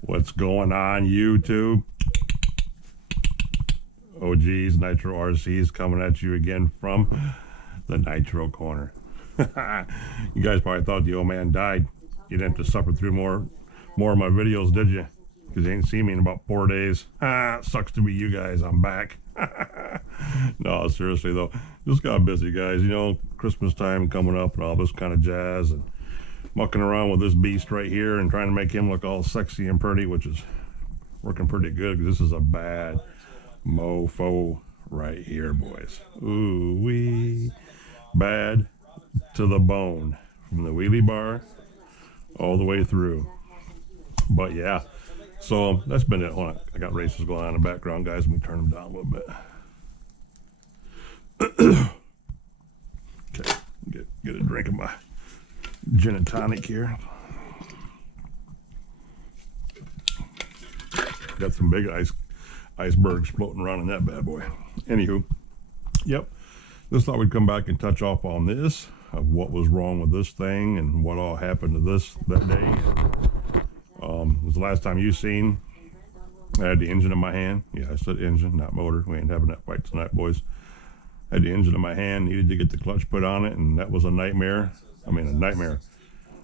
What's going on, YouTube? OGs, Nitro RCs coming at you again from the Nitro Corner. You guys probably thought the old man died. You didn't have to suffer through more of my videos, did you? Because you ain't seen me in about 4 days. Sucks to be you guys. I'm back. No, seriously though, just got busy, guys. You know, Christmas time coming up and all this kind of jazz, and mucking around with this beast right here and trying to make him look all sexy and pretty, which is working pretty good because this is a bad mofo right here, boys. Ooh wee, bad to the bone, from the wheelie bar all the way through. But yeah, so that's been it. Hold on, I got races going on in the background, guys. Let me turn them down a little bit. Okay, get a drink of my gin and tonic here. Got some big icebergs floating around in that bad boy. Anywho, yep, just thought we'd come back and touch off on this, of what was wrong with this thing and what all happened to this that day. It was the last time you seen I had the engine in my hand. Yeah, I said engine, not motor. We ain't having that fight tonight, boys. I had the engine in my hand, needed to get the clutch put on it, and that was a nightmare. I mean, a nightmare.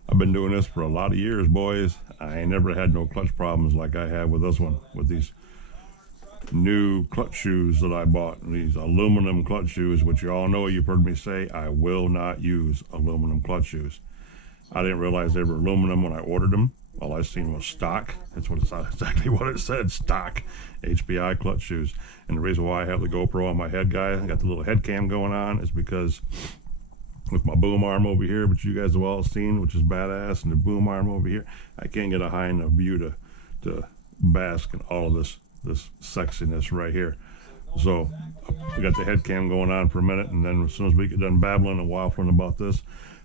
I've been doing this for a lot of years, boys. I ain't never had no clutch problems like I had with this one, with these new clutch shoes that I bought. These aluminum clutch shoes, which you all know, you've heard me say, I will not use aluminum clutch shoes. I didn't realize they were aluminum when I ordered them. All I seen was stock. That's what it's exactly what it said, stock HPI clutch shoes. And the reason why I have the GoPro on my head, guys, I got the little head cam going on, is because with my boom arm over here, which you guys have all seen, which is badass, and the boom arm over here, I can't get a high enough view to bask in all of this sexiness right here. So we got the head cam going on for a minute, and then as soon as we get done babbling and waffling about this,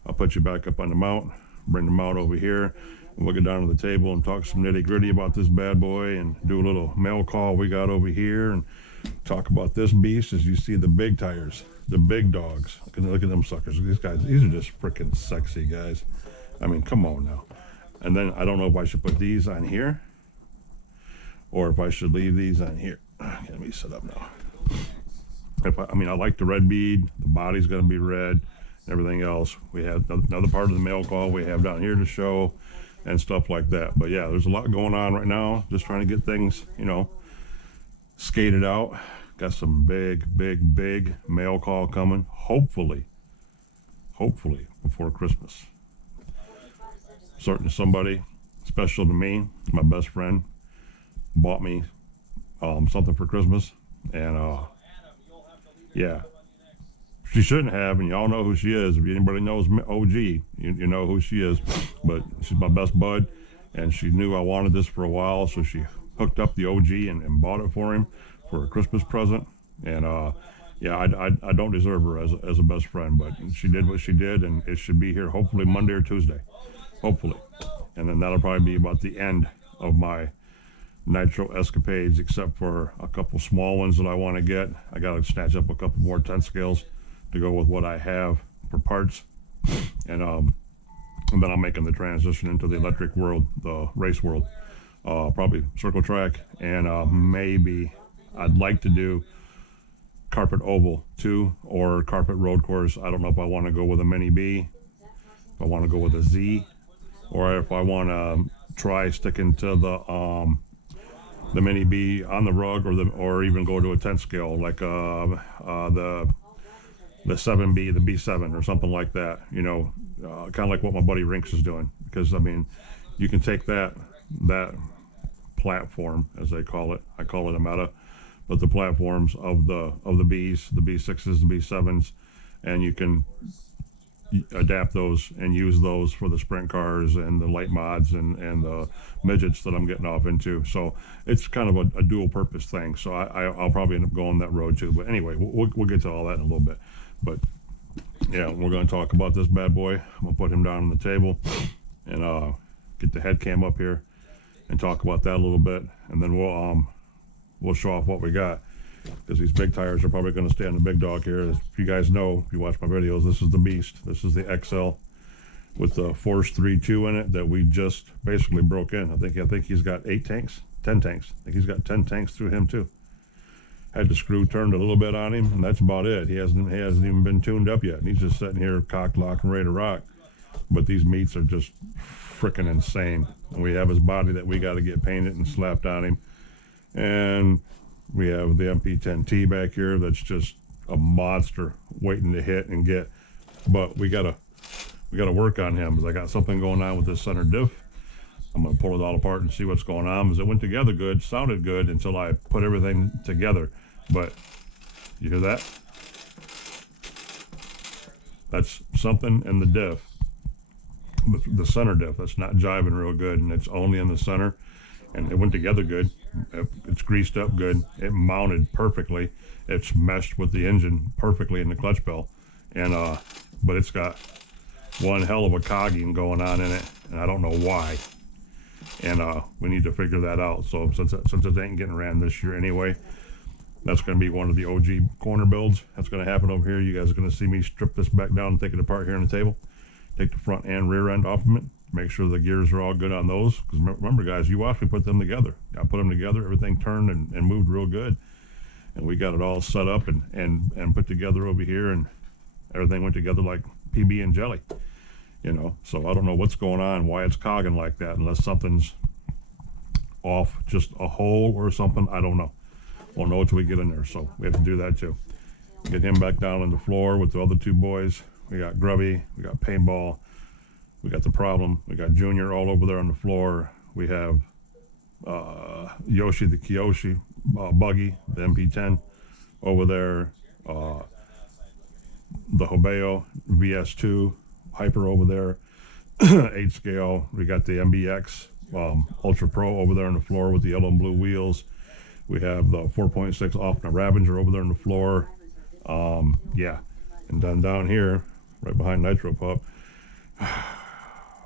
I'll put you back up on the mount, bring the mount over here, and we'll get down to the table and talk some nitty gritty about this bad boy, and do a little mail call we got over here, and talk about this beast. As you see, the big tires, the big dogs. Look at them suckers. These guys, these are just freaking sexy, guys. I mean, come on now. And then I don't know if I should put these on here or if I should leave these on here. Let me set up now. I mean, I like the red bead. The body's going to be red. Everything else, we have another part of the mail call we have down here to show, and stuff like that. But yeah, there's a lot going on right now. Just trying to get things, you know, skated out. Got some big mail call coming. Hopefully before Christmas. Certain somebody special to me, my best friend, bought me something for Christmas, and yeah, she shouldn't have, and y'all know who she is. If anybody knows OG, you know who she is. But she's my best bud, and she knew I wanted this for a while, so she hooked up the OG and bought it for him for a Christmas present. And yeah, I don't deserve her as a best friend, but she did what she did, and it should be here hopefully Monday or Tuesday, hopefully. And then that'll probably be about the end of my Nitro escapades, except for a couple small ones that I want to get. I got to snatch up a couple more 10 scales to go with what I have for parts, and then I'm making the transition into the electric world, the race world. Probably circle track, and maybe I'd like to do carpet oval too, or carpet road course. I don't know if I want to go with a mini B, if I want to go with a Z, or if I want to try sticking to the mini B on the rug, or even go to a 10 scale, like the 7B, the B7, or something like that, you know, kind of like what my buddy Rinks is doing. Because I mean, you can take that platform, as they call it, I call it a meta, but the platforms of the Bs, the B6s, the B7s, and you can adapt those and use those for the sprint cars and the light mods and the midgets that I'm getting off into. So it's kind of a dual purpose thing. So I'll probably end up going that road too. But anyway, we'll get to all that in a little bit. But yeah, we're going to talk about this bad boy. I'm going to put him down on the table and get the head cam up here and talk about that a little bit, and then we'll show off what we got, because these big tires are probably going to stay on the big dog here. As you guys know, if you watch my videos, this is the beast. This is the XL with the Force 3.2 in it that we just basically broke in. I think he's got 10 tanks. I think he's got 10 tanks through him too. Had the screw turned a little bit on him, and that's about it. He hasn't even been tuned up yet, and he's just sitting here cocked, locked, and ready to rock. But these meats are just freaking insane. And we have his body that we got to get painted and slapped on him, and we have the MP10T back here that's just a monster waiting to hit and get. But we gotta work on him, because I got something going on with this center diff. I'm gonna pull it all apart and see what's going on, because it went together good, sounded good until I put everything together. But you hear that? That's something in the diff, the center diff, that's not jiving real good, and it's only in the center. And it went together good. It's greased up good. It mounted perfectly. It's meshed with the engine perfectly in the clutch bell. And but it's got one hell of a cogging going on in it, and I don't know why. And we need to figure that out. So since it ain't getting ran this year anyway, that's going to be one of the OG corner builds. That's going to happen over here. You guys are going to see me strip this back down and take it apart here on the table. Take the front and rear end off of it. Make sure the gears are all good on those. Because remember, guys, you watched me put them together. I put them together. Everything turned and moved real good. And we got it all set up and put together over here. And everything went together like PB and jelly. You know, so I don't know what's going on, why it's cogging like that, unless something's off, just a hole or something. I don't know. We'll know until we get in there. So we have to do that too. Get him back down on the floor with the other two boys. We got Grubby. We got Paintball. We got the problem. We got Junior all over there on the floor. We have Yoshi, the Kiyoshi buggy, the MP10 over there. The Hobeo VS2 Hyper over there. 8 scale. We got the MBX Ultra Pro over there on the floor with the yellow and blue wheels. We have the 4.6 Offna Ravager over there on the floor. Yeah. And then down here, right behind Nitro Pup,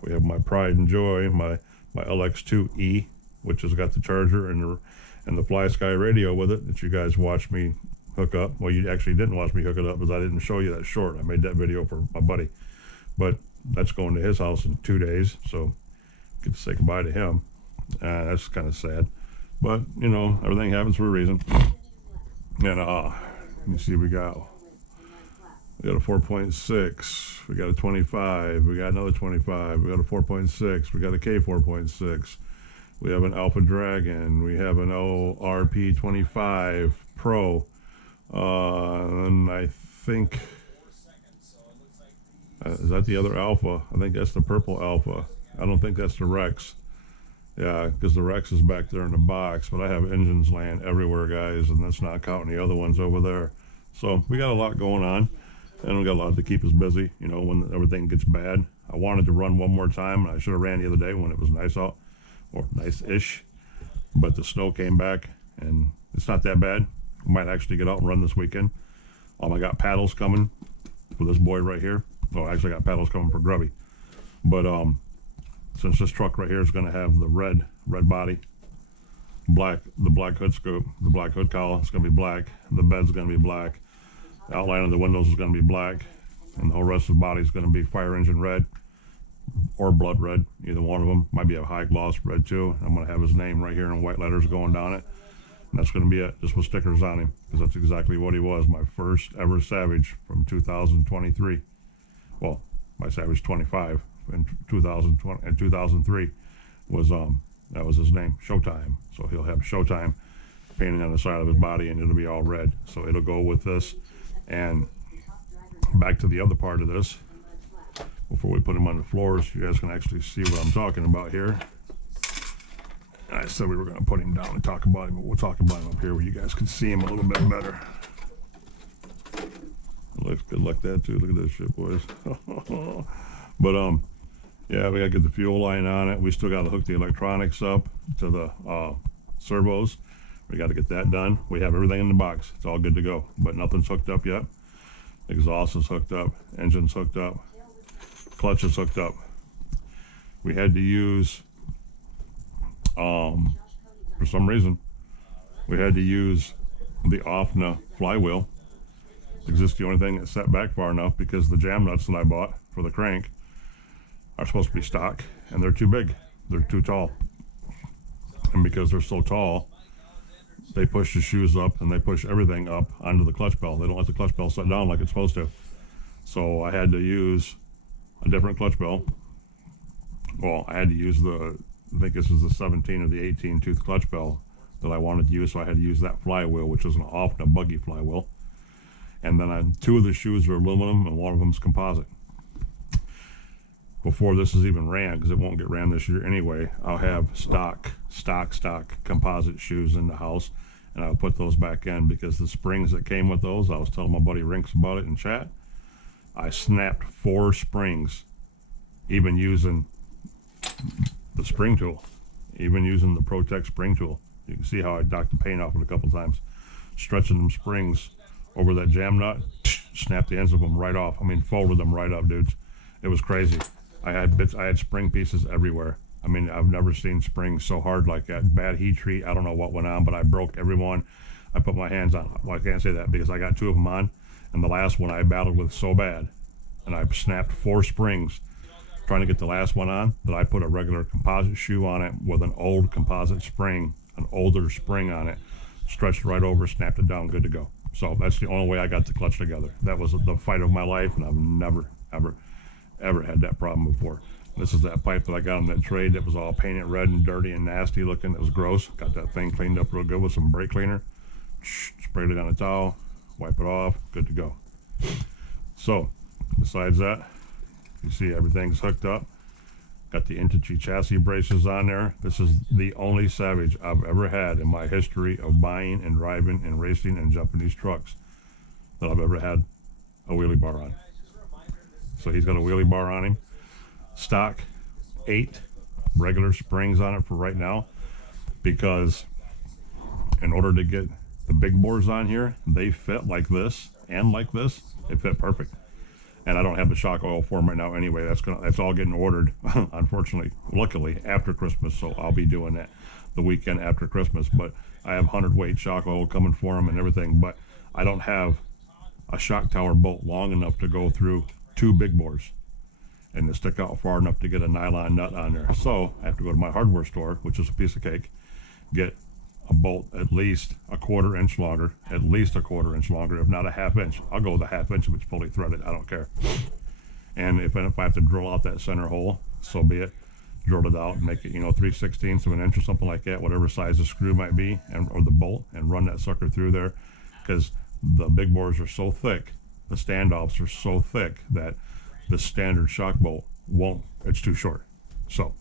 we have my pride and joy, my LX2E, which has got the charger and the Fly Sky radio with it that you guys watched me hook up. Well, you actually didn't watch me hook it up, because I didn't show you that short. I made that video for my buddy. But that's going to his house in 2 days, so get to say goodbye to him. That's kind of sad. But, you know, everything happens for a reason. And you see we got a 4.6, we got a 25, we got another 25, we got a 4.6, we got a K4.6, we have an Alpha Dragon, we have an ORP25 Pro, and I think, is that the other Alpha? I think that's the purple Alpha. I don't think that's the Rex. Yeah, because the Rex is back there in the box, but I have engines laying everywhere, guys, and that's not counting the other ones over there. So we got a lot going on, and we got a lot to keep us busy, you know, when everything gets bad. I wanted to run one more time, and I should have ran the other day when it was nice out, or nice-ish, but the snow came back, and it's not that bad. We might actually get out and run this weekend. I got paddles coming for this boy right here. Oh, actually I got paddles coming for Grubby. But since this truck right here is going to have the red body, the black hood scoop, the black hood collar, it's going to be black. The bed's going to be black. The outline of the windows is going to be black, and the whole rest of the body is going to be fire engine red or blood red. Either one of them. Might be a high gloss red too. I'm going to have his name right here in white letters going down it, and that's going to be it, just with stickers on him, because that's exactly what he was. My first ever Savage from 2023. Well, my Savage 25 in 2020 and 2003 was that was his name, Showtime. So he'll have Showtime painted on the side of his body, and it'll be all red. So it'll go with this. And back to the other part of this, before we put him on the floors, you guys can actually see what I'm talking about here. I said we were going to put him down and talk about him, but we'll talk about him up here where you guys can see him a little bit better. It looks good like that too. Look at this shit, boys. But yeah, we got to get the fuel line on it. We still got to hook the electronics up to the servos. We got to get that done. We have everything in the box. It's all good to go, but nothing's hooked up yet. Exhaust is hooked up. Engine's hooked up. Clutch is hooked up. We had to use, for some reason, we had to use the Offna flywheel. It's just the only thing that set back far enough, because the jam nuts that I bought for the crank are supposed to be stock, and they're too big. They're too tall. And because they're so tall, they push the shoes up and they push everything up onto the clutch bell. They don't let the clutch bell sit down like it's supposed to. So I had to use a different clutch bell. Well, I had to use I think this is the 17 or the 18 tooth clutch bell that I wanted to use, so I had to use that flywheel, which is an off and a buggy flywheel. And then two of the shoes are aluminum and one of them is composite. Before this is even ran, because it won't get ran this year anyway, I'll have stock composite shoes in the house, and I'll put those back in, because the springs that came with those, I was telling my buddy Rinks about it in chat, I snapped 4 springs, even using the spring tool, even using the Protect spring tool. You can see how I knocked the paint off it a couple times, stretching them springs over that jam nut, snapped the ends of them right off. I mean, folded them right up, dudes. It was crazy. I had spring pieces everywhere. I mean, I've never seen springs so hard like that. Bad heat treat, I don't know what went on, but I broke every one. I put my hands on. Well, I can't say that because I got 2 of them on, and the last one I battled with so bad, and I snapped 4 springs trying to get the last one on, that I put a regular composite shoe on it with an old composite spring, an older spring on it, stretched right over, snapped it down, good to go. So that's the only way I got the clutch together. That was the fight of my life, and I've never, ever had that problem before. This is that pipe that I got on that trade that was all painted red and dirty and nasty looking. It was gross. Got that thing cleaned up real good with some brake cleaner. Sprayed it on a towel, wipe it off, good to go. So, besides that, you see everything's hooked up. Got the Intici chassis braces on there. This is the only Savage I've ever had in my history of buying and driving and racing and jumping these trucks that I've ever had a wheelie bar on. So he's got a wheelie bar on him. Stock 8 regular springs on it for right now, because in order to get the big bores on here, they fit like this and like this. It fit perfect. And I don't have the shock oil for them right now anyway. That's all getting ordered, unfortunately, luckily, after Christmas. So I'll be doing that the weekend after Christmas. But I have 100-weight shock oil coming for them and everything. But I don't have a shock tower bolt long enough to go through 2 big bores and to stick out far enough to get a nylon nut on there. So I have to go to my hardware store, which is a piece of cake, get a bolt at least a 1/4 inch longer, at least a 1/4 inch longer, if not a 1/2 inch. I'll go with a 1/2 inch if it's fully threaded. I don't care. And if I have to drill out that center hole, so be it. Drill it out and make it, 3/16 of an inch or something like that, whatever size the screw might be, or the bolt, and run that sucker through there, because the big bores are so thick, the standoffs are so thick that the standard shock bolt won't. It's too short. So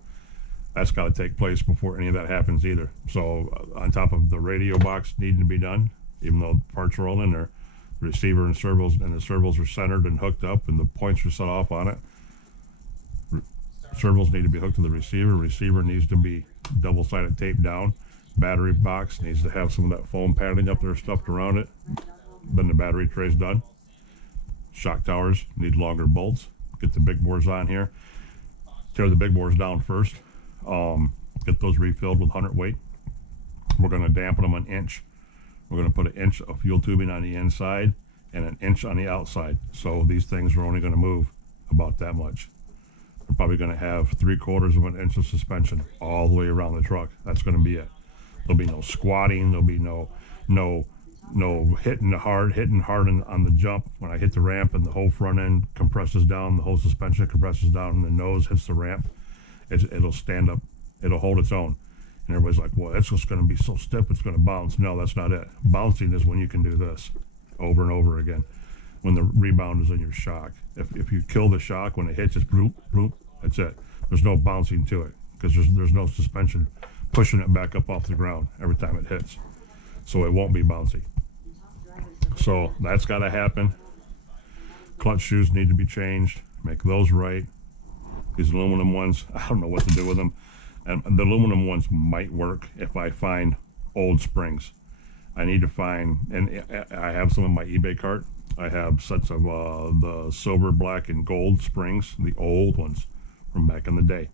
that's got to take place before any of that happens either. So on top of the radio box needing to be done, even though parts are all in there, the receiver and the servos are centered and hooked up and the points are set off on it. Servos need to be hooked to the receiver. Receiver needs to be double-sided taped down. Battery box needs to have some of that foam padding up there stuffed around it. Then the battery tray's done. Shock towers need longer bolts. Get the big bores on here. Tear the big bores down first. Get those refilled with 100 weight. We're going to dampen them 1 inch. We're going to put 1 inch of fuel tubing on the inside and 1 inch on the outside. So these things are only going to move about that much. We're probably going to have 3/4 of an inch of suspension all the way around the truck. That's going to be it. There'll be no squatting. There'll be no hitting hard on the jump. When I hit the ramp and the whole front end compresses down, the whole suspension compresses down, and the nose hits the ramp, it'll stand up. It'll hold its own. And everybody's like, well, it's just going to be so stiff, it's going to bounce. No, that's not it. Bouncing is when you can do this over and over again, when the rebound is in your shock. If you kill the shock, when it hits, it's bloop, bloop, that's it. There's no bouncing to it, because there's no suspension pushing it back up off the ground every time it hits. So it won't be bouncy. So that's got to happen. Clutch shoes need to be changed. Make those right. These aluminum ones, I don't know what to do with them. And the aluminum ones might work if I find old springs. I need to find, and I have some in my eBay cart. I have sets of the silver, black, and gold springs, the old ones from back in the day.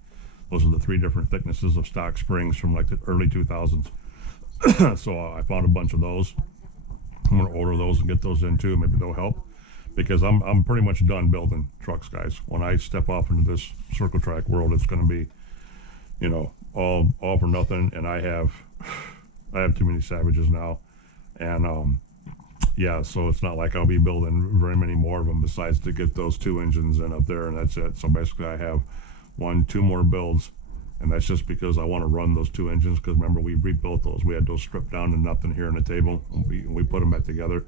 Those are the 3 different thicknesses of stock springs from like the early 2000s. So I found a bunch of those. I'm going to order those and get those in too. Maybe they'll help. because I'm pretty much done building trucks, guys. When I step off into this circle track world, it's going to be, you know, all for nothing. And I have too many Savages now, and yeah, so it's not like I'll be building very many more of them besides to get those 2 engines in up there, and that's it. So basically, I have 2 more builds, and that's just because I want to run those 2 engines. Because remember, we rebuilt those. We had those stripped down to nothing here on the table. We put them back together.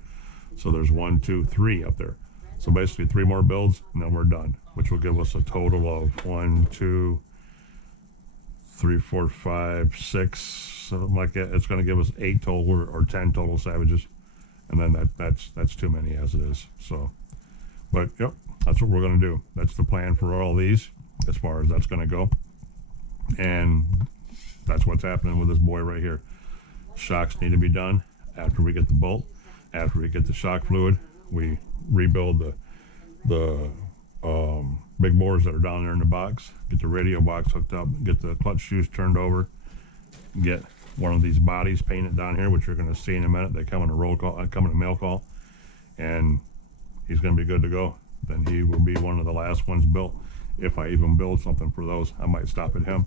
So there's 1, 2, 3 up there. So basically 3 more builds, and then we're done, which will give us a total of 1, 2, 3, 4, 5, 6, something like that. It's going to give us 8 total or 10 total Savages, and then that's too many as it is. So, but yep, that's what we're going to do. That's the plan for all these, as far as that's going to go, and that's what's happening with this boy right here. Shocks need to be done after we get the bolt. After we get the shock fluid, we rebuild the big bores that are down there in the box, get the radio box hooked up, get the clutch shoes turned over, get one of these bodies painted down here, which you're going to see in a minute. They come in a roll call, come in a mail call, and he's going to be good to go. Then he will be one of the last ones built. If I even build something for those, I might stop at him.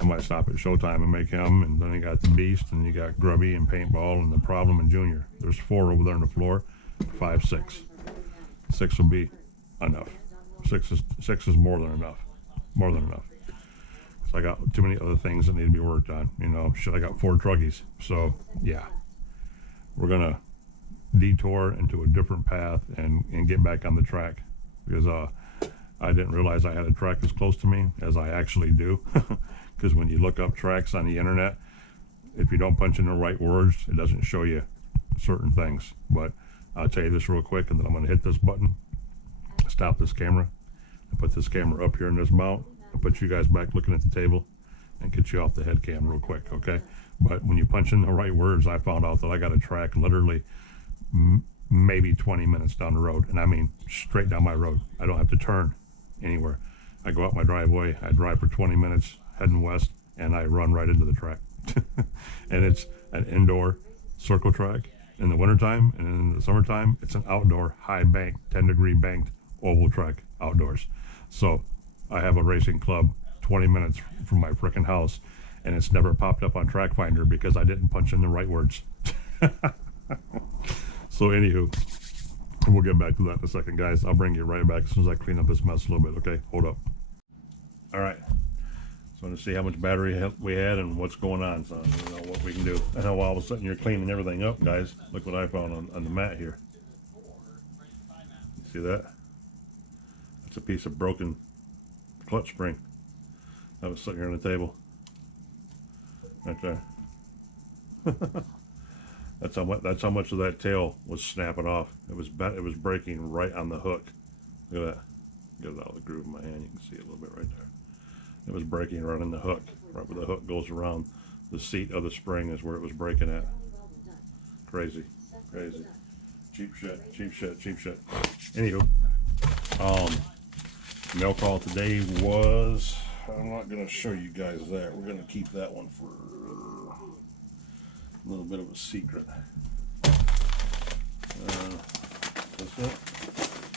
I might stop at Showtime and make him, and then you got the Beast, and you got Grubby and Paintball and the Problem and Junior. There's 4 over there on the floor. 5, 6. 6 will be enough. 6 is more than enough. More than enough. So I got too many other things that need to be worked on. You know, shit, I got 4 truckies. So yeah, we're gonna detour into a different path and get back on the track, because I didn't realize I had a track as close to me as I actually do. Because when you look up tracks on the internet, if you don't punch in the right words, it doesn't show you certain things. But I'll tell you this real quick, and then I'm going to hit this button, stop this camera, and put this camera up here in this mount, and put you guys back looking at the table, and get you off the head cam real quick, okay? But when you punch in the right words, I found out that I got a track literally maybe 20 minutes down the road, and I mean straight down my road. I don't have to turn anywhere. I go out my driveway, I drive for 20 minutes heading west, and I run right into the track. And it's an indoor circle track in the wintertime, and in the summertime it's an outdoor high bank 10-degree banked oval track outdoors. So I have a racing club 20 minutes from my frickin' house, and it's never popped up on Track Finder because I didn't punch in the right words. So anywho, we'll get back to that in a second, guys. I'll bring you right back as soon as I clean up this mess a little bit, okay? Hold up. All right. So to see how much battery we had and what's going on, so you know what we can do. I know all of a sudden you're cleaning everything up, guys. Look what I found on the mat here. See that? It's a piece of broken clutch spring that was sitting here on the table. Right there. That's how much of that tail was snapping off. It was breaking right on the hook. Look at that. Get it out of the groove in my hand. You can see it a little bit right there. It was breaking right on the hook. Right where the hook goes around the seat of the spring is where it was breaking at. Crazy. Crazy. Cheap shit. Cheap shit. Cheap shit. Anywho, mail call today was, I'm not going to show you guys that. We're going to keep that one for a little bit of a secret. What's that?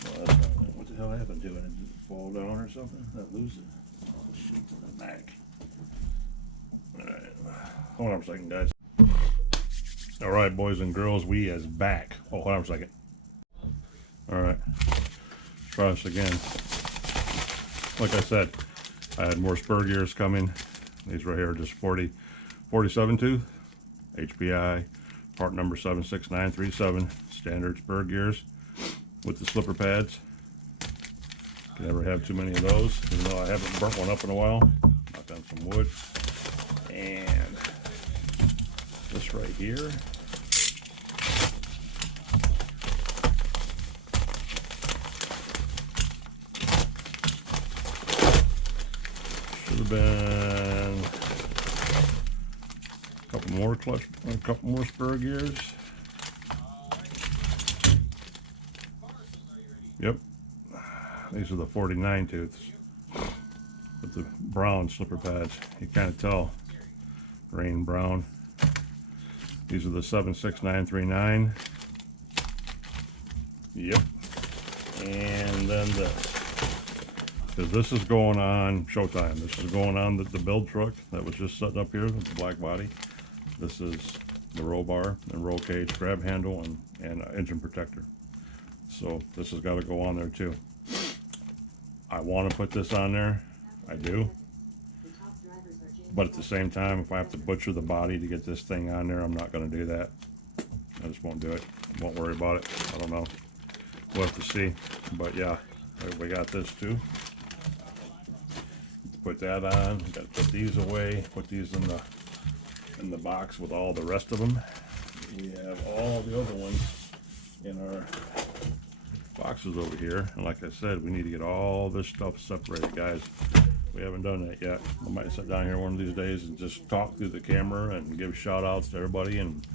Well, that's not it. What the hell happened to it? Did it fall down or something? Did I lose it? Oh, shit, the Mac. Alright, hold on a second, guys. Alright, boys and girls, we is back. Oh, hold on a second. Alright, try this again. Like I said, I had more spur gears coming. These right here are just 47 tooth HPI, part number 76937, standard spur gears with the slipper pads. Can never have too many of those, even though I haven't burnt one up in a while. Knocked down some wood. And this right here. Should have been a couple more spur gears. Yep. These are the 49 tooths with the brown slipper pads. You kind of tell, green, brown. These are the 76939. Yep. And then this. Because this is going on Showtime. This is going on the build truck that was just sitting up here with the black body. This is the roll bar and roll cage, grab handle, and engine protector. So this has got to go on there too. I want to put this on there. I do. But at the same time, if I have to butcher the body to get this thing on there, I'm not going to do that. I just won't do it. Won't worry about it. I don't know. We'll have to see. But yeah, we got this too. Put that on. Got to put these away. Put these in the box with all the rest of them. We have all the other ones in our boxes over here. And like I said, we need to get all this stuff separated, guys. We haven't done that yet. I might sit down here one of these days and just talk through the camera and give shout outs to everybody and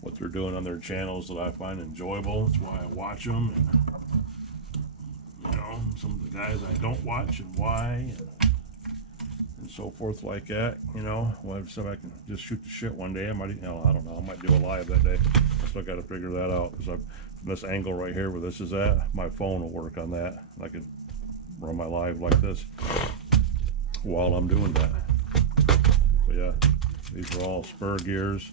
what they're doing on their channels that I find enjoyable. That's why I watch them. And, you know, some of the guys I don't watch and why. And so forth like that, you know. Well, if I can just shoot the shit one day, I might, you know, I don't know, I might do a live that day. I still got to figure that out, because from this angle right here where this is at, my phone will work on that. I could run my live like this while I'm doing that. But yeah, these are all spur gears,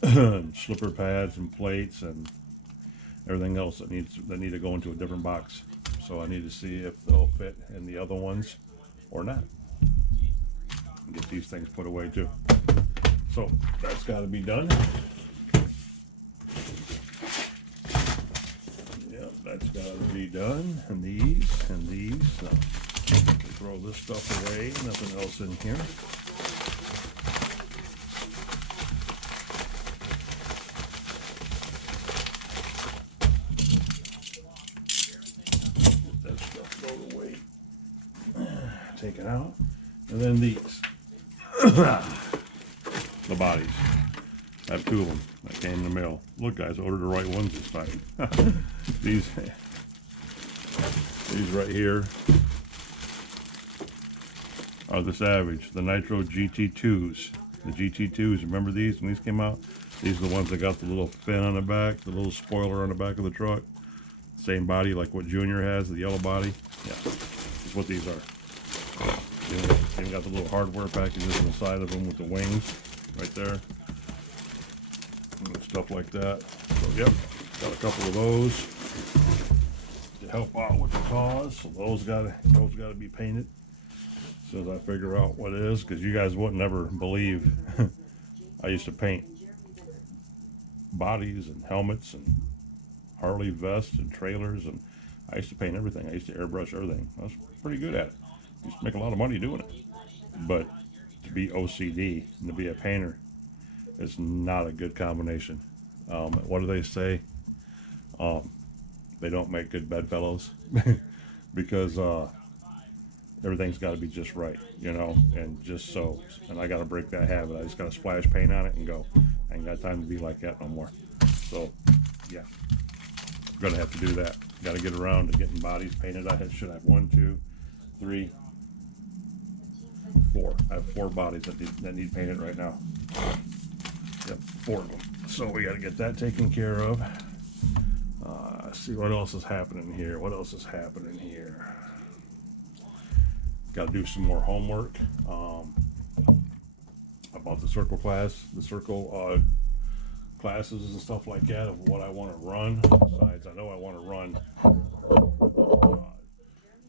and slipper pads and plates and everything else that need to go into a different box. So I need to see if they'll fit in the other ones or not. And get these things put away too. So that's got to be done. Yeah, that's got to be done. And these. So throw this stuff away. Nothing else in here. Get that stuff thrown away. Take it out. And then these. The bodies. I have two of them that came in the mail. Look, guys, I ordered the right ones this time. These right here are the Savage, the Nitro GT2s. The GT2s, remember these when these came out? These are the ones that got the little fin on the back, the little spoiler on the back of the truck. Same body like what Junior has, the yellow body. Yeah, that's what these are. Even got the little hardware packages on the side of them with the wings right there. And stuff like that. So yep, got a couple of those to help out with the cause. So those gotta be painted as soon as I figure out what it is, because you guys wouldn't ever believe I used to paint bodies and helmets and Harley vests and trailers, and I used to paint everything. I used to airbrush everything. I was pretty good at it. I used to make a lot of money doing it. But to be OCD and to be a painter is not a good combination. What do they say? They don't make good bedfellows because everything's got to be just right, you know, and just so. And I got to break that habit. I just got to splash paint on it and go. I ain't got time to be like that no more. So, yeah, I'm gonna have to do that. Got to get around to getting bodies painted. I should have 1, 2, 3, 4. I have 4 bodies that need painted right now. Yep, 4 of them. So we got to get that taken care of. See what else is happening here. What else is happening here? Got to do some more homework about the circle class, the circle classes and stuff like that, of what I want to run. Besides, I know I want to run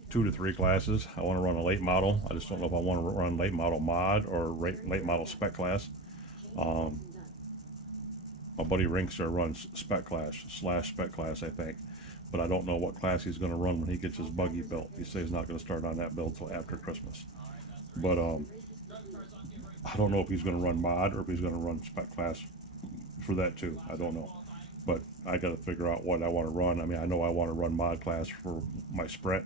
2 to 3 classes. I want to run a late model. I just don't know if I want to run late model mod or late model spec class. My buddy Rinkster runs spec class / spec class, I think, but I don't know what class he's going to run when he gets his buggy built. He says he's not going to start on that build till after Christmas. But I don't know if he's going to run mod or if he's going to run spec class for that too. I don't know, but I got to figure out what I want to run. I mean, I know I want to run mod class for my sprint,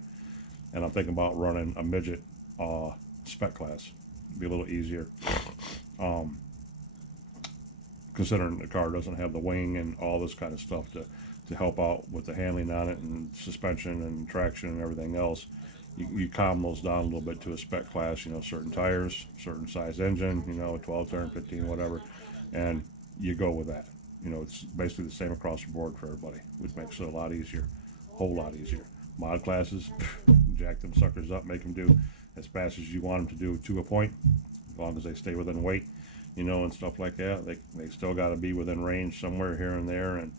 and I'm thinking about running a midget spec class. It'd be a little easier. Considering the car doesn't have the wing and all this kind of stuff to help out with the handling on it and suspension and traction and everything else, you calm those down a little bit to a spec class, you know, certain tires, certain size engine, you know, 12 turn, 15, whatever, and you go with that. You know, it's basically the same across the board for everybody, which makes it a lot easier, a whole lot easier. mod classes, jack them suckers up, make them do as fast as you want them to do to a point, as long as they stay within weight, you know, and stuff like that. They still got to be within range somewhere here and there, and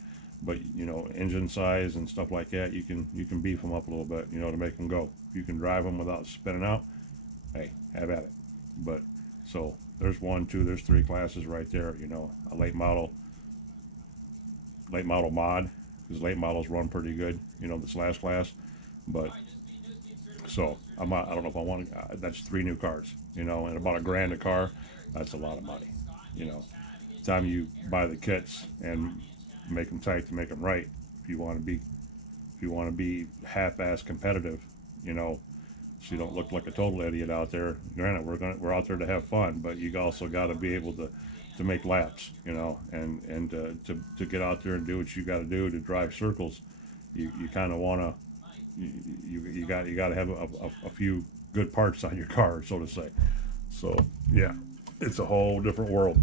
but you know, engine size and stuff like that, you can beef them up a little bit, you know, to make them go. If you can drive them without spinning out, hey, have at it. But so there's 1, 2, there's 3 classes right there, you know. A late model mod, because late models run pretty good, you know, this last class. But so I don't know if I want to, that's 3 new cars, you know, and about $1,000 a car. That's a lot of money, you know. Time you buy the kits and make them tight to make them right, if you want to be half-ass competitive, you know, so you don't look like a total idiot out there. Granted, we're out there to have fun, but you also got to be able to make laps, you know, and to get out there and do what you got to do to drive circles. You kind of want to, you got to have a few good parts on your car, so to say. So yeah, it's a whole different world.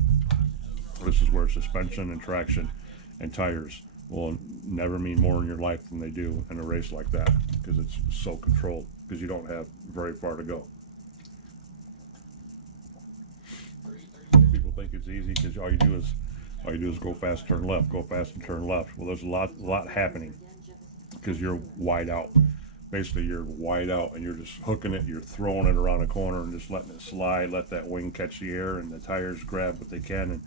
This is where suspension and traction and tires will never mean more in your life than they do in a race like that, because it's so controlled, because you don't have very far to go. People think it's easy because all you do is go fast, turn left, go fast and turn left. Well, there's a lot happening, because you're wide out. Basically, you're wide out and you're just hooking it, you're throwing it around a corner and just letting it slide, let that wing catch the air and the tires grab what they can, and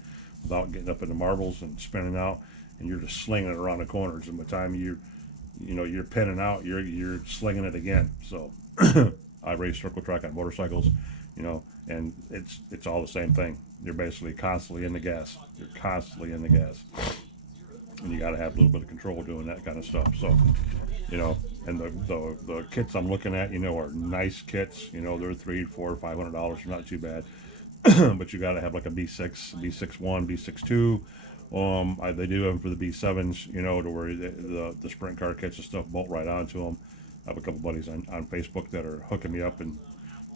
without getting up in the marbles and spinning out, and you're just slinging it around the corners. And by the time you're pinning out, you're slinging it again. So I race circle track on motorcycles, you know, and it's all the same thing. You're basically constantly in the gas. You're constantly in the gas, and you got to have a little bit of control doing that kind of stuff. So, you know, and the kits I'm looking at, you know, are nice kits. You know, they're $300, $400, $500, not too bad. But you got to have like a B6, B6-1, B6-2. They do have them for the B7s, you know, to where the sprint car kits and stuff bolt right onto them. I have a couple buddies on Facebook that are hooking me up and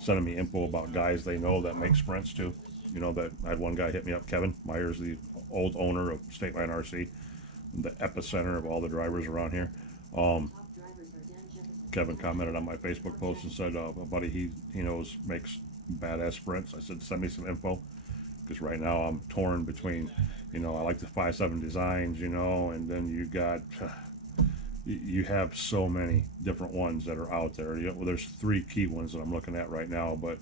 sending me info about guys they know that make sprints too. You know, that I had one guy hit me up, Kevin Myers, the old owner of State Line RC, the epicenter of all the drivers around here. Kevin commented on my Facebook post and said a buddy he knows makes badass sprints. I said, send me some info, because right now I'm torn between, you know, I like the 5.7 designs, you know, and then you have so many different ones that are out there. You know, well, there's 3 key ones that I'm looking at right now, but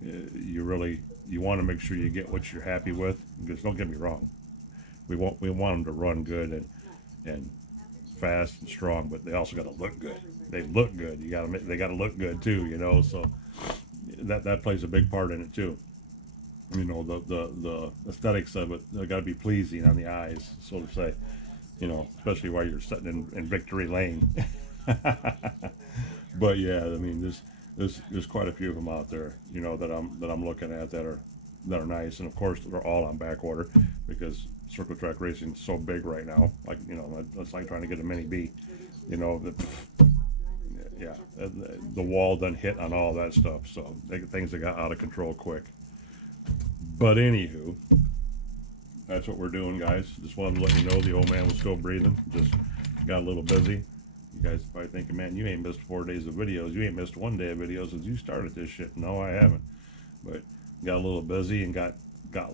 you want to make sure you get what you're happy with, because don't get me wrong, we want them to run good and fast and strong, but they also got to look good. They look good. They got to look good too, you know. So that plays a big part in it too. You know, the aesthetics of it, they got to be pleasing on the eyes, so to say. You know, especially while you're sitting in victory lane. But yeah, I mean, there's quite a few of them out there, you know, that I'm looking at that are nice, and of course they're all on back order, because circle track racing is so big right now. Like, you know, it's like trying to get a mini B. You know, the wall done hit on all that stuff, so things that got out of control quick. But anywho, that's what we're doing, guys. Just wanted to let you know the old man was still breathing. Just got a little busy. You guys probably thinking, man, you ain't missed 4 days of videos. You ain't missed 1 day of videos since you started this shit. No, I haven't. But got a little busy and got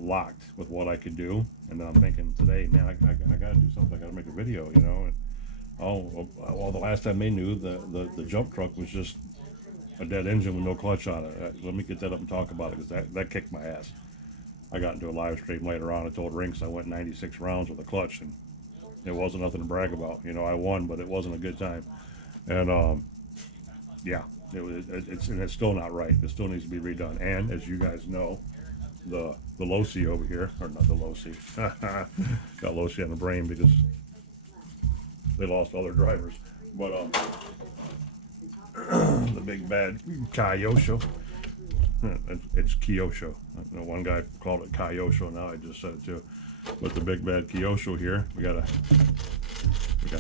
locked with what I could do. And then I'm thinking today, man, I got to do something. I got to make a video, you know. And the last time they knew, the jump truck was just a dead engine with no clutch on it. Let me get that up and talk about it, because that kicked my ass. I got into a live stream later on. I told Rinks I went 96 rounds with a clutch, and it wasn't nothing to brag about. You know, I won, but it wasn't a good time. And yeah, it's still not right. It still needs to be redone. And as you guys know, the Losi over here, or not the Losi, got Losi on the brain because they lost all their drivers. But the big bad Kyosho. It's Kyosho. One guy called it Kyosho. Now I just said it too. But the big bad Kyosho here, we gotta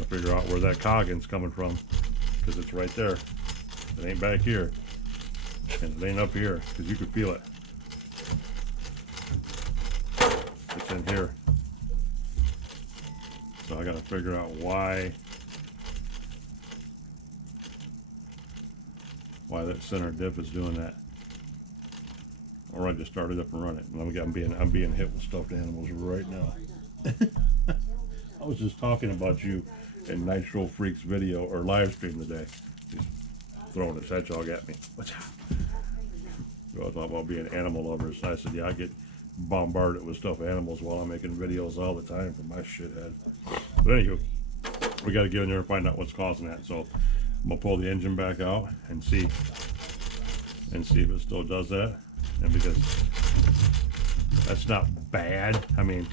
figure out where that coggin's coming from, because it's right there. It ain't back here, and it ain't up here, because you could feel it. It's in here. So I gotta figure out why why that center diff is doing that. Or I just started up and run it. And I'm being hit with stuffed animals right now. I was just talking about you in Nitro Freak's video or live stream today. He's throwing his hedgehog at me. What's up? I was talking about being animal lovers. And I said, yeah, I get bombarded with stuffed animals while I'm making videos all the time for my shithead. But anywho, we got to get in there and find out what's causing that. So I'm gonna pull the engine back out and see if it still does that. And because that's not bad, I mean,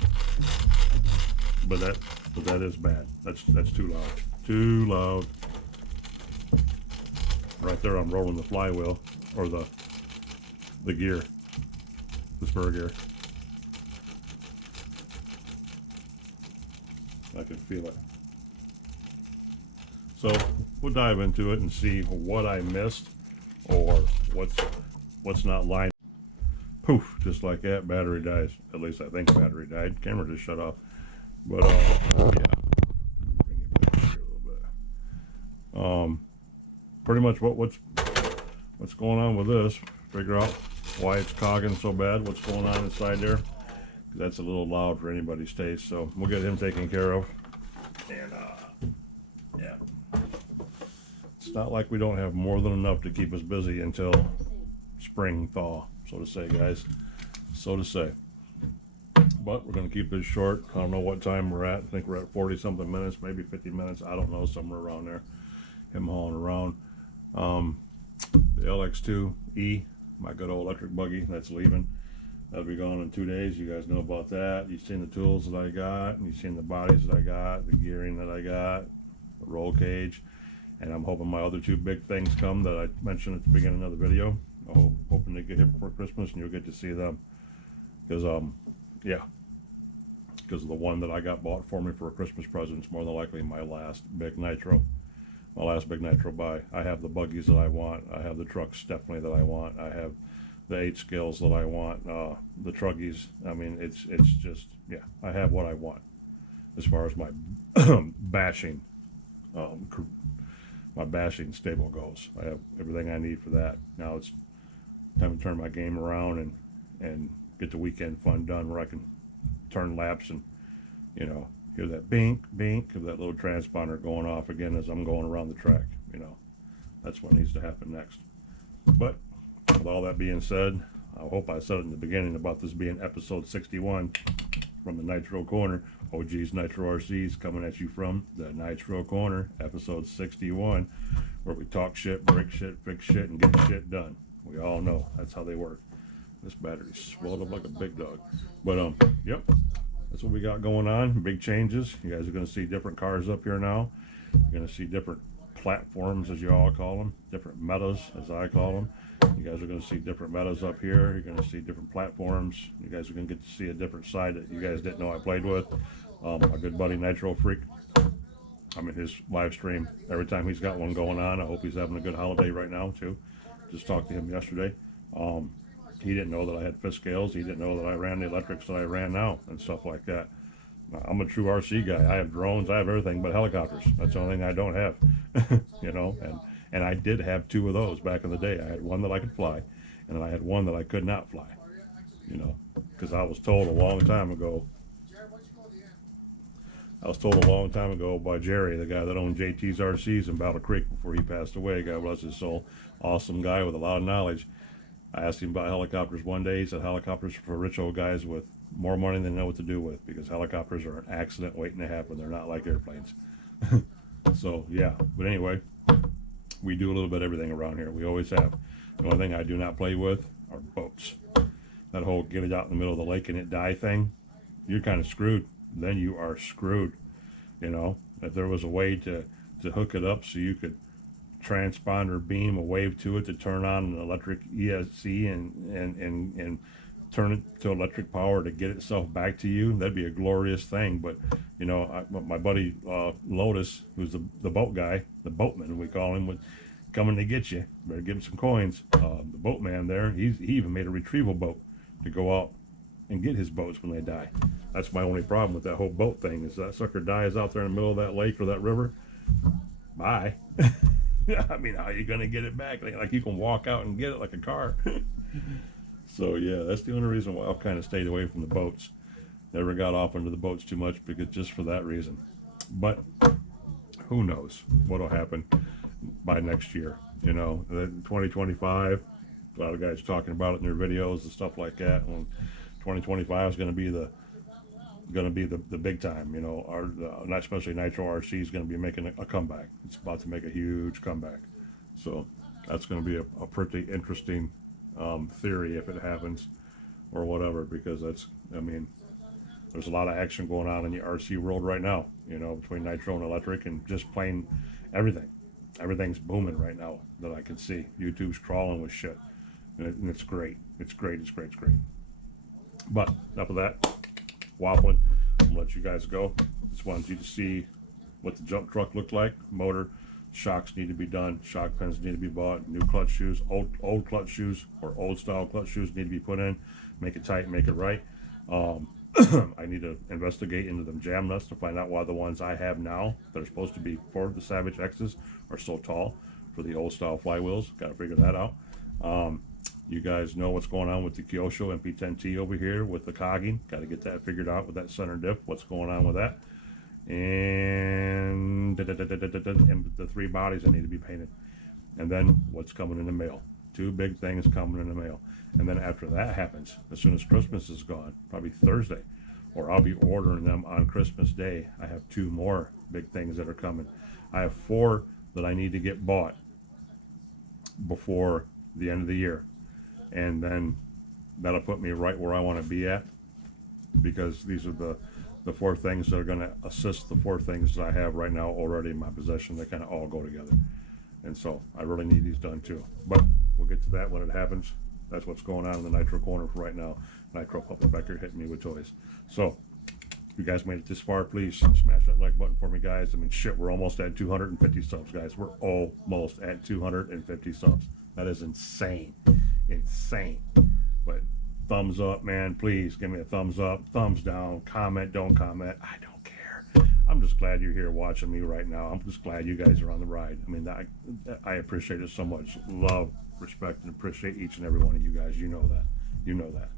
but that is bad. That's too loud. Too loud. Right there, I'm rolling the flywheel or the gear, the spur gear. I can feel it. So we'll dive into it and see what I missed or what's not lined. Poof, just like that, battery dies. At least I think battery died. Camera just shut off. But yeah, bring it back here a little bit. Pretty much what's going on with this. Figure out why it's cogging so bad. What's going on inside there? 'Cause that's a little loud for anybody's taste. So we'll get him taken care of. And yeah, it's not like we don't have more than enough to keep us busy until spring thaw, so to say, guys. So to say. But we're going to keep this short. I don't know what time we're at. I think we're at 40 something minutes, maybe 50 minutes. I don't know, somewhere around there. Him hauling around. The LX2E, my good old electric buggy, that's leaving. That'll be gone in 2 days. You guys know about that. You've seen the tools that I got, and you've seen the bodies that I got, the gearing that I got, the roll cage, and I'm hoping my other two big things come that I mentioned at the beginning of the video. I'm hoping to get here before Christmas, and you'll get to see them. Because yeah, because the one that I got bought for me for a Christmas present is more than likely my last big Nitro. My last big Nitro buy. I have the buggies that I want. I have the trucks definitely that I want. I have the 8 scales that I want. The truggies. I mean, it's just, yeah, I have what I want as far as my bashing, my bashing stable goes. I have everything I need for that. Now it's time to turn my game around and get the weekend fun done where I can turn laps and, you know, hear that bink, bink of that little transponder going off again as I'm going around the track. You know, that's what needs to happen next. But with all that being said, I hope I said it in the beginning about this being episode 61 from the Nitro Corner. OG's Nitro RCs coming at you from the Nitro Corner, episode 61, where we talk shit, break shit, fix shit, and get shit done. We all know that's how they work. This battery's swelled up like a big dog. But yep, that's what we got going on. Big changes. You guys are going to see different cars up here now. You're going to see different platforms, as you all call them, different metas, as I call them. You guys are going to see different metas up here. You're going to see different platforms. You guys are going to get to see a different side that you guys didn't know I played with. My good buddy Nitro Freak, I'm in his live stream every time he's got one going on. I hope he's having a good holiday right now too. Just talked to him yesterday. He didn't know that I had fifth scales. He didn't know that I ran the electrics that I ran now and stuff like that. I'm a true RC guy. I have drones. I have everything but helicopters. That's the only thing I don't have. You know, and I did have 2 of those back in the day. I had one that I could fly, and then I had one that I could not fly. You know, because I was told a long time ago. By Jerry, the guy that owned JT's RCs in Battle Creek before he passed away. God bless his soul. Awesome guy with a lot of knowledge. I asked him about helicopters one day. He said helicopters are for rich old guys with more money than they know what to do with, because helicopters are an accident waiting to happen. They're not like airplanes. So yeah, but anyway, we do a little bit of everything around here. We always have. The only thing I do not play with are boats. That whole get it out in the middle of the lake and it die thing, you're kind of screwed. Then you are screwed. You know, if there was a way to hook it up so you could transponder beam a wave to it to turn on an electric ESC and turn it to electric power to get itself back to you, that'd be a glorious thing. But you know, my buddy Lotus, who's the boat guy, the boatman we call him, was coming to get you. Better give him some coins. The boatman there, he even made a retrieval boat to go out and get his boats when they die. That's my only problem with that whole boat thing, is that sucker dies out there in the middle of that lake or that river. Bye. I mean, how are you going to get it back? Like you can walk out and get it like a car. So yeah, that's the only reason why I've kind of stayed away from the boats. Never got off into the boats too much because just for that reason. But who knows what'll happen by next year? 2025. A lot of guys talking about it in their videos and stuff like that. And 2025 is going to be the big time. Not especially Nitro RC is going to be making a comeback. It's about to make a huge comeback. So that's going to be a pretty interesting theory if it happens or whatever, because there's a lot of action going on in the RC world right now, between Nitro and electric and just plain everything. Everything's booming right now that I can see. YouTube's crawling with shit. And it's great. It's great. It's great. It's great. But enough of that waffling. I'm going to let you guys go. Just wanted you to see what the jump truck looked like. Motor, shocks need to be done. Shock pins need to be bought. New clutch shoes, old clutch shoes or old style clutch shoes need to be put in. Make it tight, make it right. I need to investigate into them jam nuts to find out why the ones I have now that are supposed to be for the Savage X's are so tall for the old style flywheels. Got to figure that out. You guys know what's going on with the Kyosho MP10T over here with the cogging. Got to get that figured out with that center diff. What's going on with that? And the 3 bodies that need to be painted. And then what's coming in the mail. 2 big things coming in the mail. And then after that happens, as soon as Christmas is gone, probably Thursday, or I'll be ordering them on Christmas Day. I have 2 more big things that are coming. I have 4 that I need to get bought before the end of the year. And then that'll put me right where I want to be at, because these are the 4 things that are going to assist the 4 things that I have right now already in my possession. They kind of all go together. And so I really need these done too. But we'll get to that when it happens. That's what's going on in the Nitro corner for right now. Nitro Puppet back here hitting me with toys. So if you guys made it this far, please smash that like button for me, guys. I mean, shit, we're almost at 250 subs, guys. We're almost at 250 subs. That is insane. Insane. But thumbs up, man. Please give me a thumbs up, thumbs down, comment, don't comment. I don't care. I'm just glad you're here watching me right now. I'm just glad you guys are on the ride. I mean, I appreciate it so much. Love, respect, and appreciate each and every one of you guys. You know that. You know that.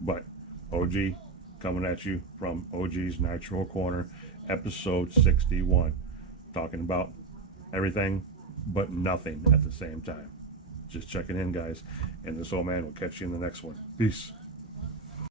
But OG coming at you from OG's Nitro Corner, episode 61. Talking about everything but nothing at the same time. Just checking in, guys. And this old man will catch you in the next one. Peace.